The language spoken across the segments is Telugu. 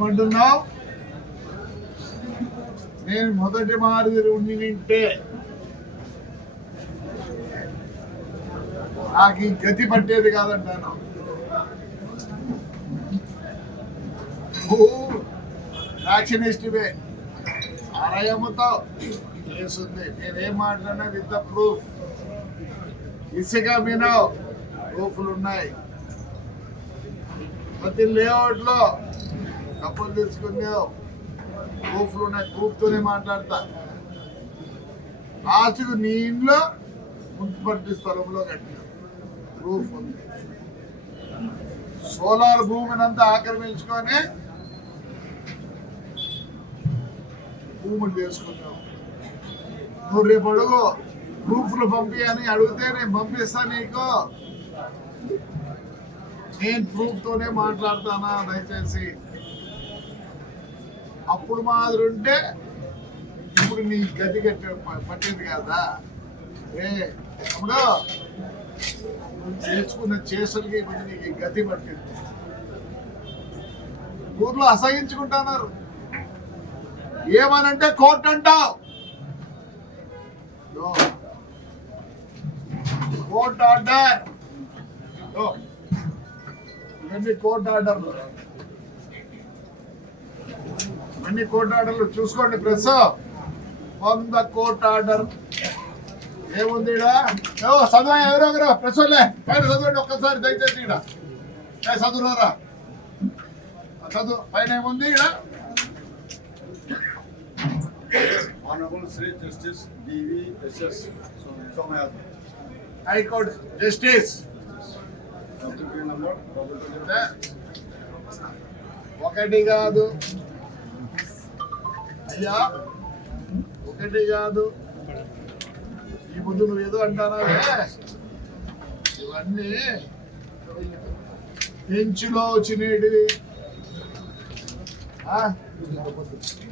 ఏమంటున్నావు? నేను మొదటి మాదిరి ఉండి నింటే నాకు ఈ గతి పట్టేది కాదంటాను. నువ్వు యాక్షనిస్ట్వే చేస్తుంది నేనేం మాట్లాడినా విత్ ద ప్రూఫ్. ఇసుక మీద ప్రూఫ్లు ఉన్నాయి ప్రతి లేఅవుట్లో డబ్బులు తీసుకున్నావు ప్రూఫ్లు ఉన్నాయి ప్రూఫ్తోనే మాట్లాడతా. రాజుకు నీ ఇంట్లో మున్సిపాలిటీ స్థలంలో కట్టిన ప్రూఫ్ ఉంది. సోలార్ భూమిని అంతా ఆక్రమించుకొని భూములు చేసుకున్నావు నువ్వు రేపు అడుగు ప్రూఫ్లు పంపి అని అడిగితే నేను పంపిస్తా నీకు. నేను ప్రూఫ్ తోనే మాట్లాడతానా దయచేసి? అప్పుడు మాదిరి ఉంటే ఇప్పుడు నీ గది కట్ట పట్టేది కదా? రే అప్పుడు చేసుకున్న చేసులకి ఇప్పుడు నీకు ఈ గతి పట్టింది. ఊర్లో అసహించుకుంటున్నారు. ఏమనంటే కోర్టు అంటావు. Court order. ఇవన్నీ కోర్ట్ ఆర్డర్లు. ఇవన్నీ కోర్ట్ ఆర్డర్లు చూసుకోండి ప్రెస్ వంద కోర్ట్ ఆర్డర్ ఏముంది చదువు ఎవరో ఒకరు ప్రెస్ వాళ్ళే పైన చదవండి ఒక్కసారి దయచేసి ఏ చదువురారా? చదువు పైన ఏముంది ఈడ? Honorable Sri Justice D.V.S.S. Somayadu. High court justice. ఒకటి కాదు. అయ్యా ఒకటి కాదు. ఈ ముందు నువ్వు ఏదో అంటానావే. ఇవన్నీ పెంచులో వచ్చినవి.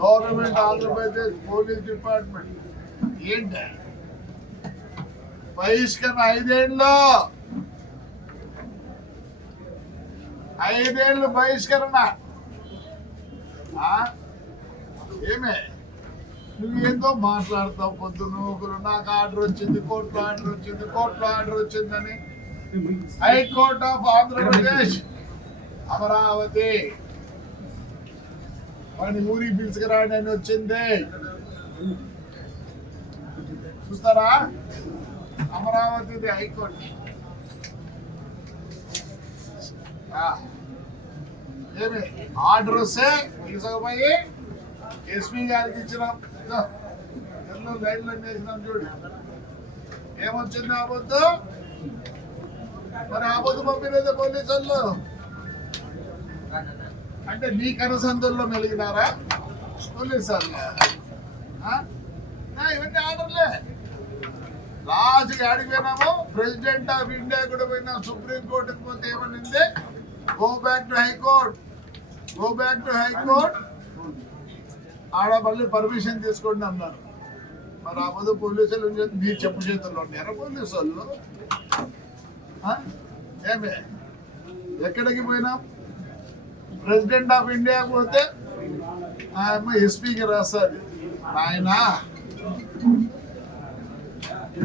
Government Andhra Pradesh police department. ఏంటి? బహిష్కరణ ఐదేళ్ళు. ఐదేళ్ళు బహిష్కరణ. ఆ? ఏమే? నువ్వు ఏందో మాట్లాడతావు పొద్దున ఒకరు నాకు ఆర్డర్ వచ్చింది కోర్టులో ఆర్డర్ వచ్చింది కోర్టులో ఆర్డర్ వచ్చిందని. High court of Andhra Pradesh. Amaravati. వాడిని ఊరికి పిలుచుకురాండి అని వచ్చింది. చూస్తారా? అమరావతిది హైకోర్టు ఏమి? ఆర్డర్ వస్తే తీసుకుపోయి ఎస్పీ గారికి ఇచ్చినాం. ఎన్నో ఎల్లో చేసినాం వేసినాం చూడు. ఏమొచ్చింది ఆపొద్దు? మరి ఆపొద్దు పంపినది పోలీసులు అంటే నీ కనసందుల్లో మెలిగినారా? పోలీసులు ఆ? ఇవన్నీ ఆర్డర్లే. లాస్ట్ ఆడికి ప్రెసిడెంట్ ఆఫ్ ఇండియా కూడా పోయినాం. సుప్రీంకోర్టుకి పోతే ఏమనింది? Go back to high court go back to high court ఆడ మళ్ళీ పర్మిషన్ తీసుకోండి అన్నారు. మరి ఆ ముందు పోలీసులు ఉంటే నీ చెప్పు చేతుల్లో ఉన్నారా పోలీసు వాళ్ళు ఆ? ఏమే? ఎక్కడికి పోయినాం? ప్రెసిడెంట్ ఆఫ్ ఇండియా పోతే ఆ అమ్మ ఎస్పీకి రాస్తుంది. ఆయన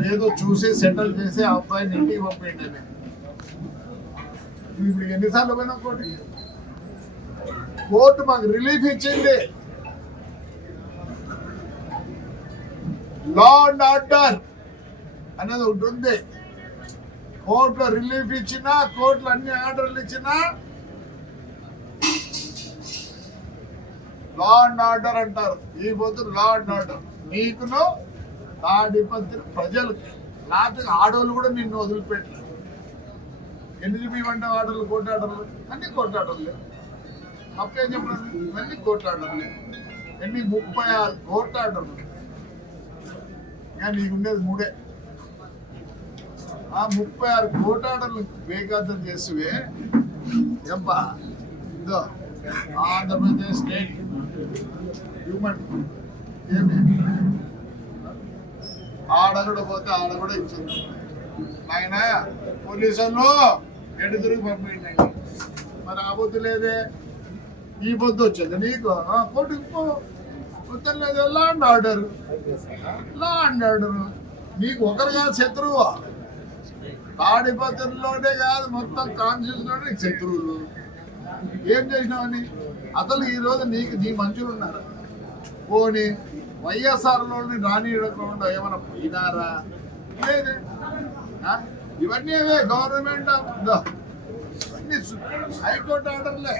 ఏదో చూసి సెటిల్ చేసి ఆ అబ్బాయిని ఇంటికి పంపేయండి ఇప్పుడు ఎన్నిసార్లు పోయినా కోర్టు? కోర్టు మాకు రిలీఫ్ ఇచ్చింది. లా అండ్ ఆర్డర్ అనేది ఒకటి ఉంది. కోర్టులో రిలీఫ్ ఇచ్చినా కోర్టులు అన్ని ఆర్డర్లు ఇచ్చినా లా అండ్ ఆర్డర్ అంటారు. ఈ పొద్దు లా అండ్ ఆర్డర్. నీకును తాడిపత్రి ప్రజలకి లేకపోతే ఆడవాళ్ళు కూడా నిన్ను వదిలిపెట్టలేదు. ఎన్ని చూపించమంటే ఆర్డర్లు కోర్టు ఆర్డర్లు అన్ని కోర్టు ఆర్డర్లే తప్పేం చెప్పడం ఇవన్నీ కోర్టు ఆర్డర్లే ఎన్ని ముప్పై ఆరు కోర్టు ఆర్డర్లు ఇంకా నీకు ఉండేది మూడే ఆ ముప్పై ఆరు కోటాడలు ఆర్డర్లు బేఖాతం చేస్తువే ఎంపా ఇదో ఆంధ్రప్రదేశ్ స్టేట్ హ్యూమన్ ఏమి ఆడ కూడా పోతే ఆడ కూడా ఇచ్చింది ఆయన పోలీసు వాళ్ళు ఎడు తిరిగి పంపించండి మరి ఆ బొద్దు లేదే ఈ పొద్దు వచ్చింది నీకు ఆ, కోర్టుకు పో law and order law and order నీకు ఒకరు కాదు శత్రువు. తాడిపత్రిలోనే కాదు మొత్తం కాన్స్టిట్యూషన్లోనే నీకు శత్రువులు. ఏం చేసినావని? అసలు ఈ రోజు నీకు నీ మంచులు ఉన్నారు? పోనీ వైఎస్ఆర్లోని రానియకుండా ఏమైనా పోయినారా? లేదే. ఇవన్నీ గవర్నమెంట్ ఇవన్నీ హైకోర్టు ఆర్డర్లే.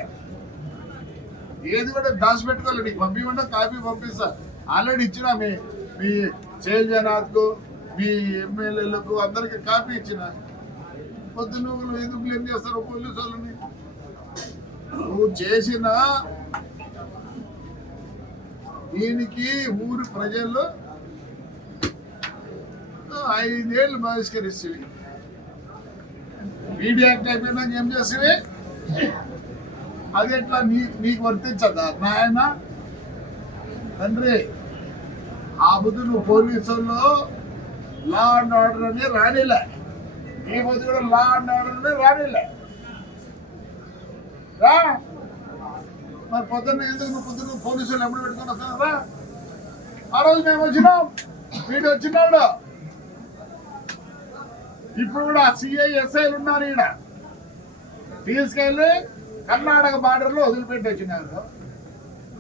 ఏది కూడా దాచిపెట్టుకోలేదు నీకు పంపించకుండా కాపీ పంపిస్తా. ఆల్రెడీ ఇచ్చిన మీ మీ జనాథ్కు మీ ఎమ్మెల్యేలకు అందరికి కాపీ ఇచ్చిన. పొద్దు నువ్వు ఎందుకు బ్లేమ్ చేస్తారు పోలీసు వాళ్ళని? నువ్వు చేసిన దీనికి ఊరి ప్రజల్లో ఐదేళ్ళు బహిష్కరిస్తుంది మీడియా యాక్ట్ అయిపోయినాక ఏం చేసేవి అది ఎట్లా? నీ నీకు వర్తించదా? నాయన? తండ్రి ఆ బుద్ధి నువ్వు పోలీసుల్లో లా అండ్ ఆర్డర్ అని రానిలే. నీ బుద్ధి కూడా లా అండ్ ఆర్డర్ అని రానిలే. రా. మరి పొద్దున్న ఎందుకు నువ్వు పొద్దున్న పోలీసులు ఎప్పుడు పెట్టుకొని వస్తున్నారా ఆ రోజు మేము వచ్చినాం. వీడు వచ్చినాడు. ఇప్పుడు కూడా సిఐ ఎస్ఐలు ఉన్నారు ఈడ. తీసుకెళ్ళి కర్ణాటక బార్డర్లో వదిలిపెట్టి వచ్చినారు.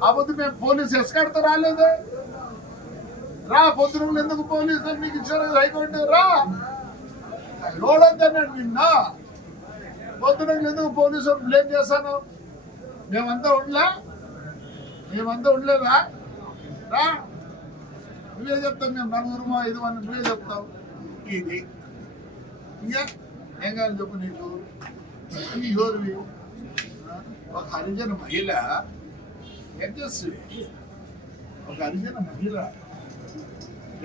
ఆ పొద్దు మేము పోలీస్ ఎస్కడతో రాలేదు. రా పొద్దున ఎందుకు పోలీసులు మీకు ఇచ్చారు? హైకోర్టు రా. లోడొద్దన్నాడు నిన్న పొద్దున ఎందుకు పోలీసులు బ్లేమ్ చేశాను? మేమంతా ఉండలే? మేమంతా ఉండలేదా? రా. నువ్వే చెప్తావు మేము నలుగురు ఐదు మంది నువ్వే చెప్తావు. ఇది. ఇంకా ఏం కావాలి చెప్పు నీకు? నీ ఎవరివి ఒక హరిజన మహిళ ఏం చేస్తుంది? ఒక హరిజన మహిళ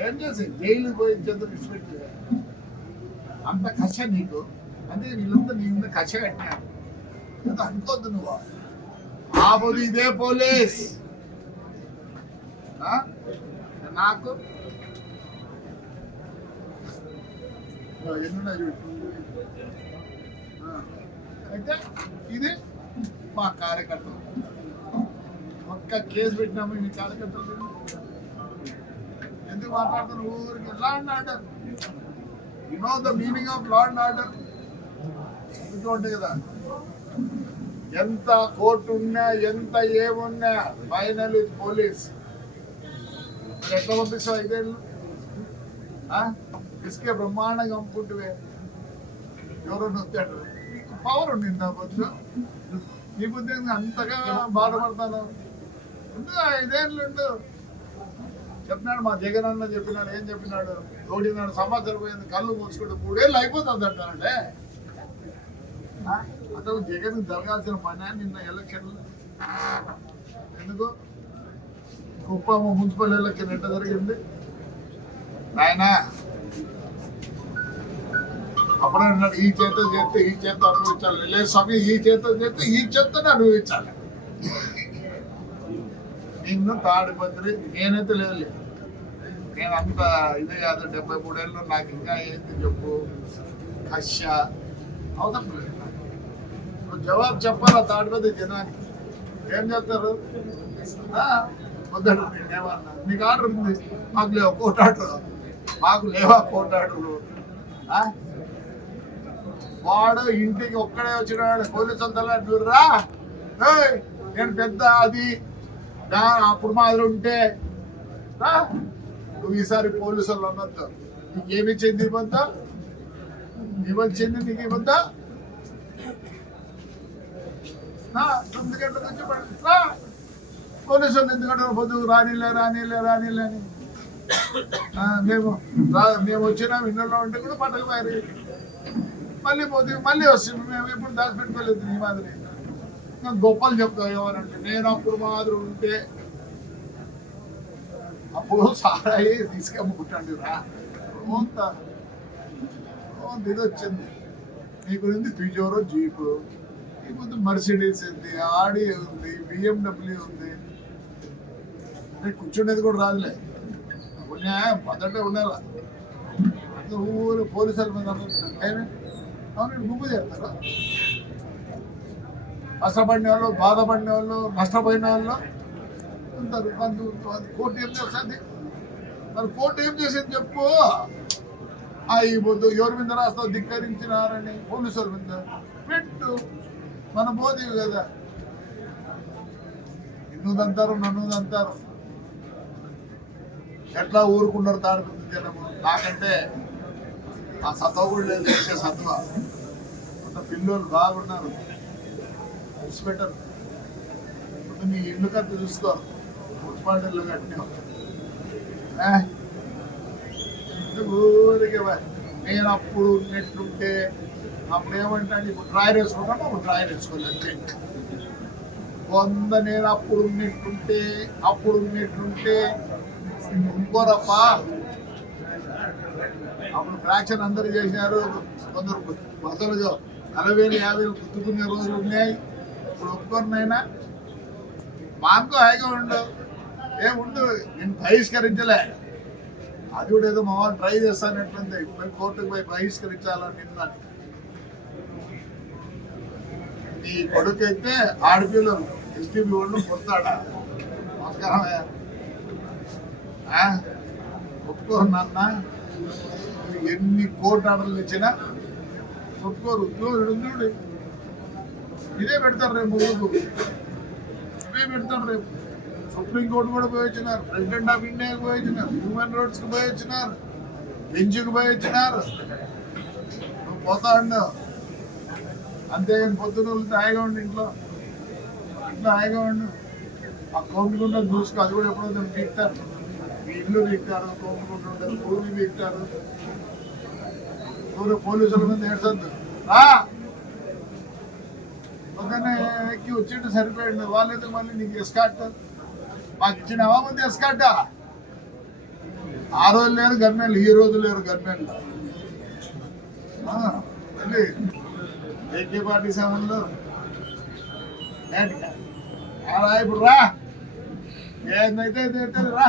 ఏం చేస్తుంది? జైలు పోయి చెందుకు ఇచ్చిపెట్టి అంత కష నీకు? అంటే వీళ్ళంతా నీ మీద కష కట్టినారు. అంత అనుకోద్దు నువ్వు. ఆపోదు ఇదే పోలీస్. ఆ? నాకు? ఆ, ఎన్నున్నాయి చూడు? ఆ, అయితే ఇది మా కార్యకర్తలు. ఒక్క కేసు పెట్టినాము మీ కార్యకర్తలు ఎందుకు మాట్లాడుతున్నారు? ఊరికి law and order. You know the meaning of law and order? అందుకే కదా. ఎంత కోర్టు ఉన్నా ఎంత ఏమున్నా ఫైనల్ పోలీస్. ఎట్లా పంపిస్తావు ఐదేళ్ళు? ఆ? ఇసుకే బ్రహ్మాండంగా అమ్ముకుంటువే. ఎవరో నొత్తాడు పవర్ ఉండింది నా బుద్ధి నీ బుద్ధి అంతగా బాధపడతాను. ఉండు చెప్పినాడు మా జగన్ అన్న చెప్పినాడు ఏం చెప్పినాడు? ఒకటిన్నర సంవత్సరం పోయింది కళ్ళు మూసుకుంటూ మూడేళ్ళు అయిపోతుంది అంటానంటే? అసలు జగన్ జరగాల్సిన పని నిన్న ఎలక్షన్లు. ఎందుకు? కుప్పం మున్సిపల్ ఎలక్షన్ ఎట్ట జరిగింది? నాయనా అప్పుడే అన్నాడు ఈ చేత చేస్తే ఈ చేత అనుభవించాలి. లేదు స్వామి ఈ చేత చేస్తే ఈ చేతనే అనుభవించాలి. నిన్ను తాడిపత్రి నేనైతే లేదు. లేదు. నేను అంత ఇదే కాదు డెబ్బై మూడేళ్ళు నాకు ఇంకా ఏంటి చెప్పు? కష్య అవసరం లేదు జవాబు చెప్పాలా తాడిపత్రి జనానికి? ఏం చెప్తారు ఆ, వద్దండి నేనేమన్నా నీకు ఆర్డర్ ఉంది? మాకు లేవు కోర్టు ఆర్డర్ మాకు లేవా కోర్టు ఆర్డర్ ఆ? వాడు ఇంటికి ఒక్కడే వచ్చినాడు. పోలీసు అంతా చూడరా? నేను పెద్ద అది. అప్పుడు మాదిరి ఉంటే నువ్వు ఈసారి పోలీసు వాళ్ళు అన్నట్టు నీకేమి ఇచ్చింది ఇవ్వద్దా చెంది నీకు ఇవ్వద్దా తొమ్మిది గంటల నుంచి బయట- పోలీసు వాళ్ళు ఎందుకంటే పొద్దు రానిలే రానిలే రానిలే అని. మేము రా- మేము వచ్చినాం ఇళ్ళలో ఉంటే కూడా పట్టకపోయారు మళ్ళీ పోతే మళ్ళీ వస్తుంది. మేము ఎప్పుడు దాచిపెట్టుకోలేదు ఈ మాదిరి. గొప్పలు చెప్తావు ఎవరంటే నేను అప్పుడు మాదిరి ఉంటే అప్పుడు సారాయి తీసుకెమ్ముకుంటాండి రా. కొంత కొంత ఇది వచ్చింది. నీ గురించి పిజోరో జీపు నీకు ముందు మర్సిడీస్ ఉంది ఆడి ఉంది బిఎండబ్ల్యూ ఉంది. నీకు కూర్చునేది కూడా రాదులే. ఉన్నాయా మొదట ఉండాలా? ఊరు పోలీసుల మీద గుంపు చేస్తారా కష్టపడిన వాళ్ళు బాధపడిన వాళ్ళు నష్టపోయిన వాళ్ళు ఉంటారు. అది కోర్టు ఏం చేస్తుంది? మరి కోర్టు ఏం చేసింది చెప్పు. ఆ ఈ పొద్దు ఎవరి మీద రాస్తావు ధిక్కరించినారని పోలీసుల మీద. పెట్టు. మన పోతీవి కదా. నిన్నుదంటారు నన్నుదంటారు ఎట్లా ఊరుకున్నారు తాడుకుంది జనము? నాకంటే ఆ సత్వ కూడా లేదు చేసే సత్వ. అంత పిల్లలు బాగున్నారు ఇన్స్పెక్టర్ ఇప్పుడు నీ ఇల్లు కత్తి చూసుకో. మున్సిపాలిటీలో కట్టినావు ఊరికే నేను అప్పుడు ఉన్నట్టుంటే అప్పుడు ఏమంటాడు? ఇప్పుడు డ్రాయర్ వేసుకున్నాను అప్పుడు డ్రాయర్ వేసుకోలేదు అంతే. వంద నేను అప్పుడు ఉన్నట్టుంటే అప్పుడు ఉన్నట్టుంటే ఇంకోరప్పా? అప్పుడు ఫ్రాక్షన్ అందరూ చేసినారు. కొందరు బసలు అరవై యాభై వేలు గుర్తుకునే రోజులు ఉన్నాయి. ఇప్పుడు ఒప్పుకున్నైనా మాకు హాయిగా ఉండు. ఏ ఉండు నేను బహిష్కరించలే. అది కూడా ఏదో మా వాళ్ళు ట్రై చేస్తానట్లుంది. పోయి కోర్టుకు పోయి బహిష్కరించాలని నిన్న. నీ కొడుకు అయితే ఆడపిల్లలు ఎస్టీబీ వాళ్ళు పొందాడా నమస్కారం ఒప్పుకోరు నాన్న. ఎన్ని కోర్టు ఆర్డర్లు ఇచ్చినా ఒప్పుకోరు చూడు చూడు. ఇదే పెడతారు రేపు రోజు ఇవే పెడతారు రేపు. సుప్రీంకోర్టు కూడా పోయి వచ్చినారు. ప్రెసిడెంట్ ఆఫ్ ఇండియాకి పోయి వచ్చినారు. హ్యూమన్ రైట్స్ పోయి వచ్చినారు. బెంచ్కి పోయి వచ్చినారు. నువ్వు పోతా ఉండవు అంతేగాని పొద్దున హాయిగా ఉండు ఇంట్లో. ఇంట్లో హాయిగా ఉండు. ఆ కౌంటుకుంటా చూసుకో అది కూడా ఎప్పుడో దాన్ని పీక్తారు ఇల్లు పీక్తారు కౌంటుకుంటుంటారు భూమి పీక్తారు ఊరు పోలీసుల మీద ఏడ్చొద్దు. ఒకనే ఎక్కి వచ్చిండు సరిపోయింది వాళ్ళు ఎందుకు మళ్ళీ నీకు ఎస్కాట్ మాకు ఇచ్చినావా ముందు ఎస్కాట్ ఆ రోజు లేరు గన్మెన్లు. ఈ రోజు లేరు గన్మెన్లు. మళ్ళీ ఏకే పార్టీ సెవెన్లో ఇప్పుడు రా. రా.